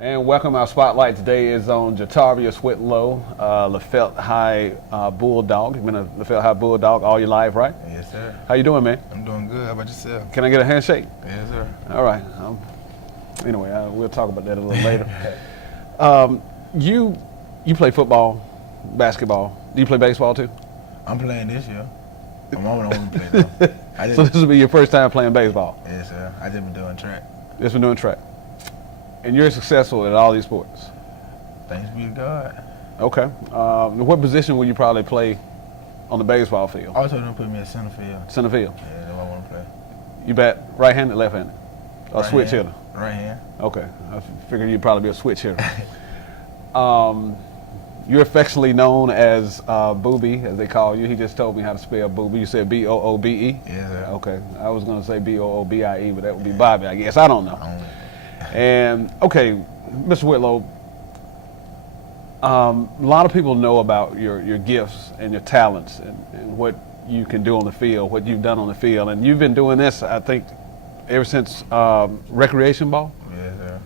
And welcome. Our spotlight today is on JarTarvious Whitlow, Lafayette High Bulldog. You've been a Lafayette High Bulldog all your life, right? Yes, sir. How you doing, man? I'm doing good. How about yourself? Can I get a handshake? Yes, sir. All right. Anyway, we'll talk about that a little later. You play football, basketball. Do you play baseball too? I'm playing this year. My mama don't want me to play though. So this will be your first time playing baseball? Yes, sir. I just been doing track. Just been doing track. And you're successful at all these sports? Thanks be to God. Okay. What position will you probably play on the baseball field? I told them to put me at center field. Center field? Yeah, that's what I want to play. You bat right-handed, left-handed? Or Right switch hand. hitter? Right hand. Okay. I figured you'd probably be a switch hitter. You're affectionately known as Booby, as they call you. He just told me how to spell Booby. You said B-O-O-B-E? Yes, sir. Okay. I was going to say B-O-O-B-I-E, but that would be Bobby, I guess. I don't know. And, okay, Mr. Whitlow, a lot of people know about your gifts and your talents and what you can do on the field, what you've done on the field. And you've been doing this, I think, ever since recreation ball? Yes, sir.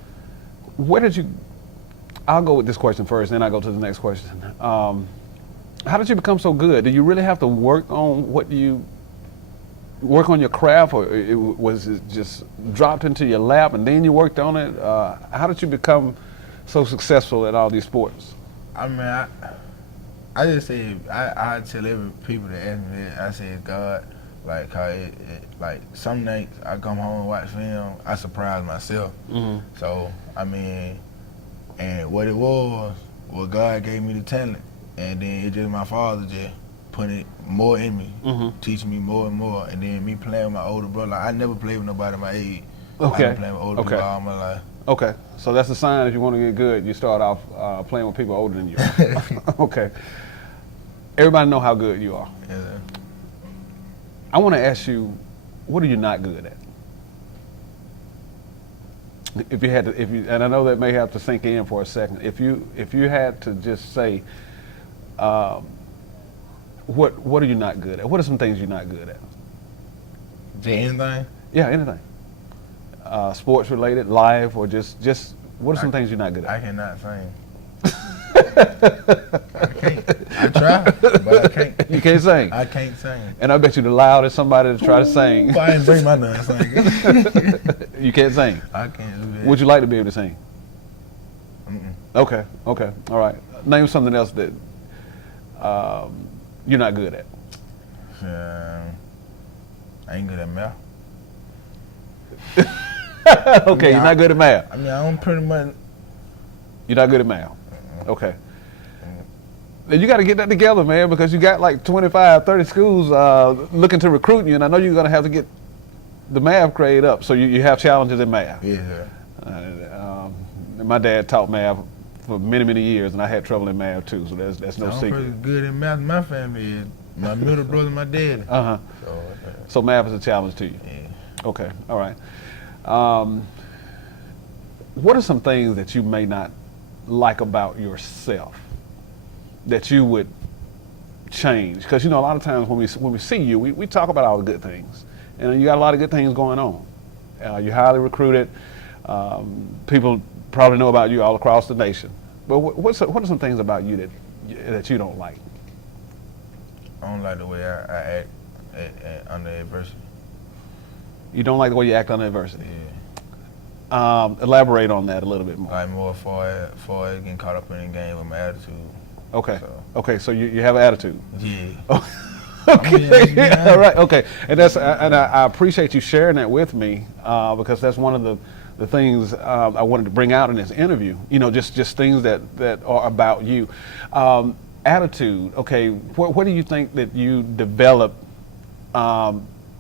Where did you, I'll go with this question first, then I'll go to the next question. How did you become so good? Did you really have to work on work on your craft, or was it just dropped into your lap and then you worked on it? How did you become so successful at all these sports? I mean, I just say, I tell every people that ask me that, I say God, like how like some nights I come home and watch film, I surprise myself. Mm-hmm. So, I mean, and what it was God gave me the talent, and then it just my father just put it more in me, teaching me more and more, and then me playing with my older brother. Like, I never played with nobody my age. Okay. I've been playing with older people all my life. Okay, so that's a sign if you want to get good, you start off playing with people older than you. Okay. Everybody know how good you are. Yeah. I want to ask you, what are you not good at? If you had to, and I know that may have to sink in for a second. If you had to just say, what are you not good at? What are some things you're not good at? Just anything? Yeah, anything. Sports related, live, or just what are some things you're not good at? I cannot sing. I can't. I try, but I can't. You can't sing? I can't sing. And I bet you the loudest somebody to try to sing. I ain't bring my none singing. You can't sing? I can't do that. Would you like to be able to sing? Mm-mm. Okay, all right. Name something else that you're not good at. I ain't good at math. Okay, you're not good at math. I mean, I don't pretty much. You're not good at math. Okay. Then you got to get that together, man, because you got like 25, 30 schools looking to recruit you, and I know you're going to have to get the math grade up, so you have challenges in math. Yeah. My dad taught math for many, many years, and I had trouble in math too, so that's no secret. I'm pretty good in math. My family is my middle brother, my dad. Uh-huh. So math is a challenge to you? Yeah. Okay, all right. What are some things that you may not like about yourself that you would change? Because, you know, a lot of times when we see you, we talk about all the good things. And you got a lot of good things going on. You're highly recruited. People probably know about you all across the nation. But what are some things about you that you don't like? I don't like the way I act under adversity. You don't like the way you act under adversity? Yeah. Elaborate on that a little bit more. Like more for getting caught up in the game with my attitude. Okay. So. Okay. So you have an attitude. Yeah. Okay. All right. Okay. And I appreciate you sharing that with me because that's one of the things I wanted to bring out in this interview. You know, just things that are about you. Attitude. Okay. What do you think that you develop?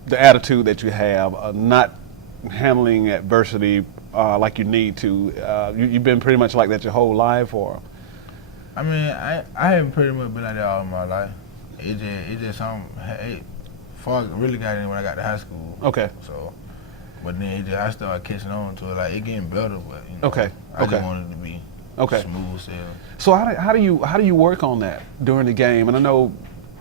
The attitude that you have, not handling adversity like you need to. You've been pretty much like that your whole life, or? I mean, I haven't pretty much been like that all of my life. It just before I really got in when I got to high school. Okay. So, but then I started catching on to it. Like, it getting better, but you know, okay. I just wanted it to be smooth sailing. So how do you work on that during the game? And I know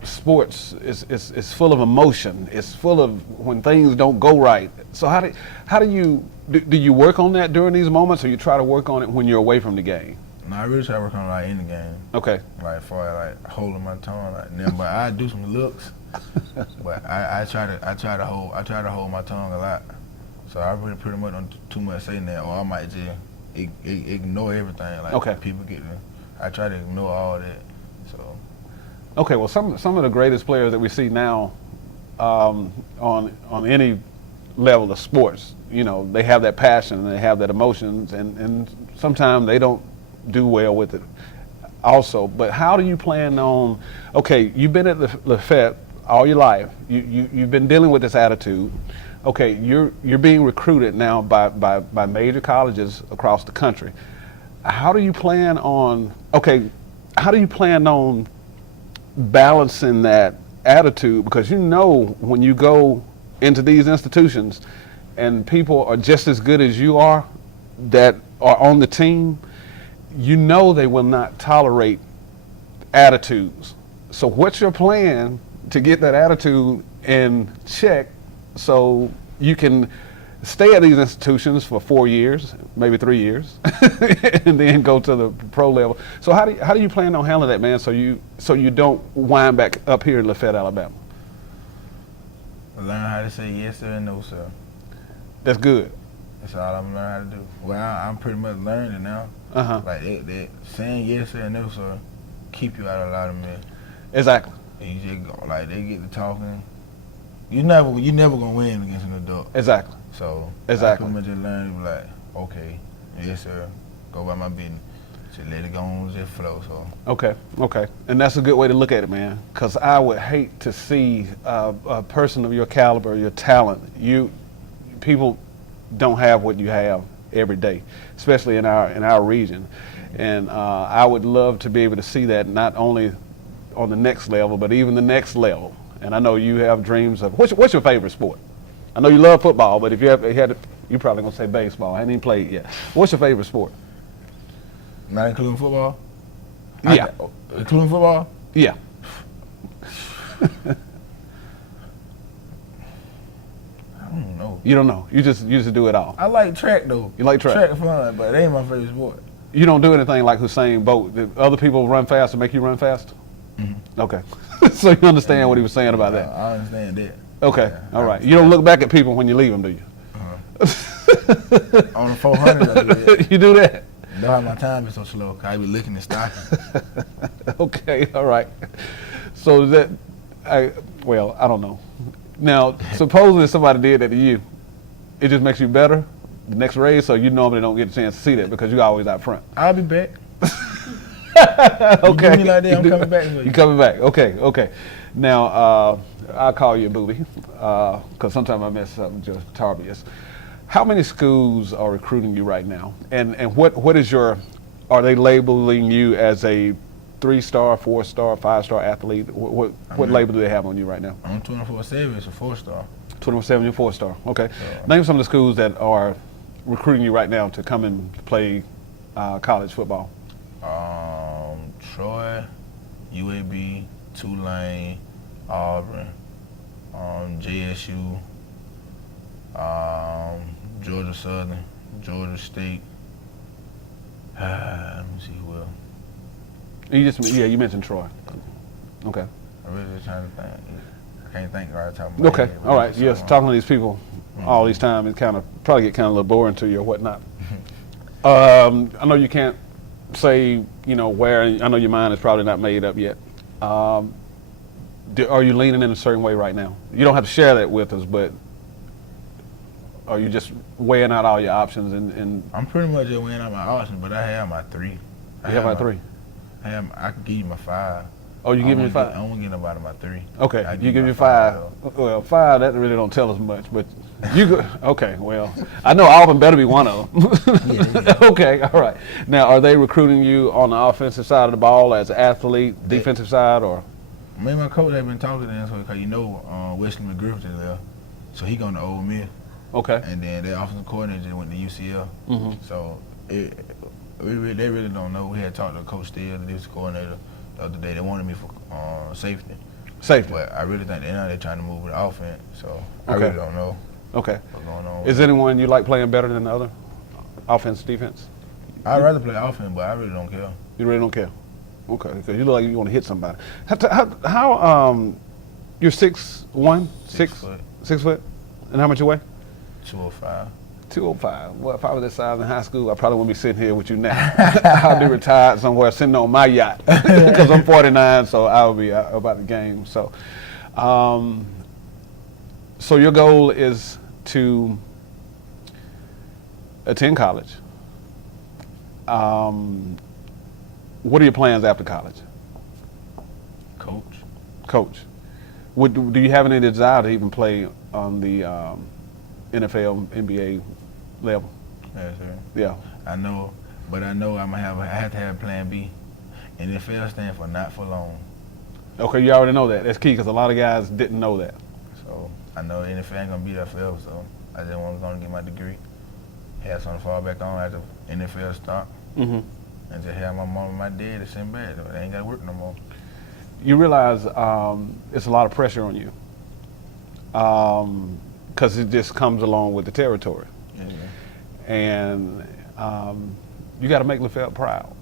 sports is full of emotion. It's full of when things don't go right. So how do you work on that during these moments, or you try to work on it when you're away from the game? No, I really try to work on it like in the game. Okay. Like for like holding my tongue like now, but I do some looks. But I try to hold my tongue a lot. So I really pretty much don't too much say that, or I might just ignore everything. Like okay. People I try to ignore all that. So. Okay, well, some of the greatest players that we see now on any level of sports, you know, they have that passion and they have that emotions, and sometimes they don't do well with it also. But how do you plan on, okay, you've been at Lafayette all your life, you've been dealing with this attitude. Okay, you're being recruited now by major colleges across the country. How do you plan on balancing that attitude? Because you know when you go into these institutions and people are just as good as you are that are on the team, you know they will not tolerate attitudes. So what's your plan to get that attitude in check so you can stay at these institutions for 4 years, maybe 3 years, and then go to the pro level? So how do you plan on handling that, man, so you don't wind back up here in Lafayette, Alabama? Learn how to say yes sir and no sir. That's good. That's all I'm learning how to do. Well, I'm pretty much learning now. Like that saying yes sir and no sir keep you out of a lot of mess. Exactly. And you just go, like they get to talking. You never gonna win against an adult. Exactly. So exactly. I pretty much just learned to be like, okay, yes sir, go by my business. Just let it go on, just flow. So. Okay, and that's a good way to look at it, man. Because I would hate to see a person of your caliber, your talent. People don't have what you have every day, especially in our region. And I would love to be able to see that not only on the next level, but even the next level. And I know you have dreams of what's your favorite sport? I know you love football, but if you you're probably gonna say baseball. I haven't even played yet. What's your favorite sport? Not including football? Yeah. Including football? Yeah. I don't know. You don't know. You just do it all. I like track though. You like track? Track fun, but it ain't my favorite sport. You don't do anything like Usain Bolt. Did other people run fast to make you run fast? Mm-hmm. Okay. So you understand what he was saying about that? I understand that. Okay. Yeah, all right. You don't look back at people when you leave them, do you? On the 400, I do that. You do that? Know how my time is so slow. I be looking and stopping. Okay. All right. So I don't know. Now, supposedly somebody did that to you. It just makes you better the next race, so you normally don't get a chance to see that because you're always out front. I'll be back. Okay. You do me like that, I'm coming back. You coming back? Okay. Now, I'll call you Booby because sometimes I mess up with JarTarvious. How many schools are recruiting you right now? And what is are they labeling you as a 3-star, 4-star, 5-star athlete? What label do they have on you right now? I'm 24/7, it's a 4-star. 24/7, you're 4-star. Okay. Name some of the schools that are recruiting you right now to come and play college football. Troy, UAB, Tulane, Auburn, JSU, Georgia Southern, Georgia State. Let me see who else. You mentioned Troy. Okay. I'm really just trying to think. I can't think right off the top of my head. All right. Yes, talking to these people all these time, it probably get kind of a little boring to you or whatnot. I know you can't say, where. I know your mind is probably not made up yet. Are you leaning in a certain way right now? You don't have to share that with us, but are you just weighing out all your options? And I'm pretty much just weighing out my options, but I have my 3. You have my 3? I can give you my 5. Oh, you give me 5? I won't get nobody my 3. Okay, you give me 5. Well, 5, that really don't tell us much, but you go. Okay, well, I know Auburn better be one of them. Yeah. Okay, all right. Now, are they recruiting you on the offensive side of the ball as an athlete, defensive side, or? Me and my coach have been talking to them because Wesley McGriff is there, so he going to Ole Miss. Okay. And then their offensive coordinator just went to UCL. Mm-hmm. So they really don't know. We had talked to Coach Steele, the defensive coordinator, the other day. They wanted me for safety. Safety. But I really think they're trying to move with the offense. So I Okay. really don't know Okay. what's going on. Is anyone you like playing better than the other? Offense, defense? I'd rather play offense, but I really don't care. You really don't care? Okay, because you look like you want to hit somebody. How you're 6'1", 6 foot? And how much you weigh? 205. 205. Well, if I was that size in high school, I probably wouldn't be sitting here with you now. I'd be retired somewhere sitting on my yacht because I'm 49, so I'll be about the game. So, so your goal is to attend college. What are your plans after college? Coach. Do you have any desire to even play on the NFL, NBA level? Yes, sir. Yeah. I know, but I know I have to have plan B. NFL stands for not for long. Okay, you already know that. That's key because a lot of guys didn't know that. So I know NFL ain't gonna be there forever. So I just want to get my degree, have something to fall back on after NFL start, and just have my mom and my dad to send back. They ain't gotta work no more. You realize it's a lot of pressure on you because it just comes along with the territory. Yeah. And you got to make Lafayette proud.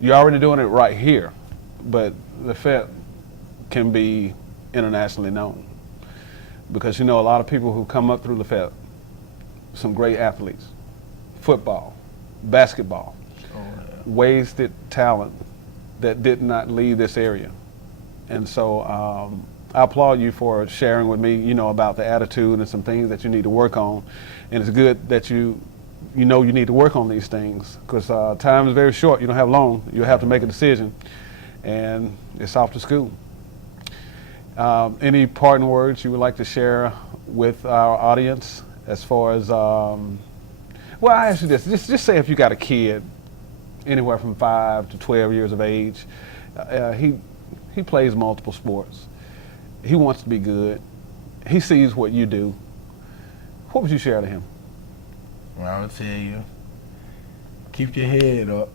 You're already doing it right here, but Lafayette can be internationally known because you know a lot of people who come up through Lafayette, some great athletes, football, basketball, wasted talent that did not leave this area. And so I applaud you for sharing with me, you know, about the attitude and some things that you need to work on. And it's good that you know you need to work on these things because time is very short. You don't have long. You have to make a decision, and it's off to school. Any parting words you would like to share with our audience as far as, well, I ask you this. Just say if you got a kid anywhere from 5 to 12 years of age, he plays multiple sports. He wants to be good. He sees what you do. What would you share to him? Well, I would tell you, keep your head up.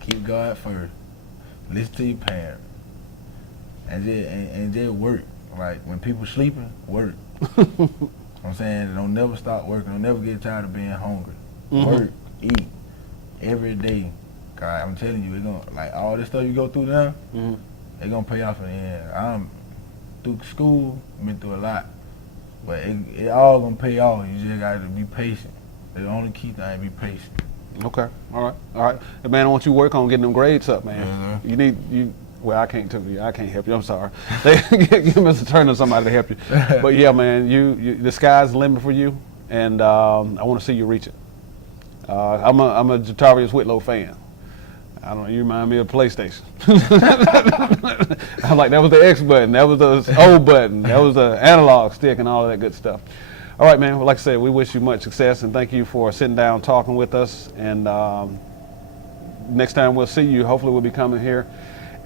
Keep God first. Listen to your parents. And just work. Like, when people sleeping, work. I'm saying, don't never stop working. Don't never get tired of being hungry. Work, eat, every day. God, I'm telling you, it's gonna, like, all this stuff you go through now, it's gonna pay off in the end. I'm through school, been through a lot, but it all gonna pay off. You just gotta be patient. The only key thing, be patient. Okay, all right. And man, I want you to work on getting them grades up, man. Well, I can't help you. I'm sorry. Give Mr. Turner somebody to help you. But yeah, man, the sky's the limit for you, and I want to see you reach it. I'm a JarTarvious Whitlow fan. I don't know, you remind me of PlayStation. I'm like, that was the X button, that was the O button, that was the analog stick and all of that good stuff. All right, man, well, like I said, we wish you much success and thank you for sitting down talking with us. And next time we'll see you, hopefully we'll be coming here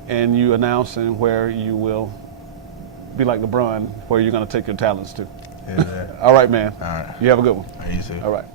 and you announcing where you will be like LeBron, where you're going to take your talents to. Yeah. All right, man. All right. You have a good one. You too. All right.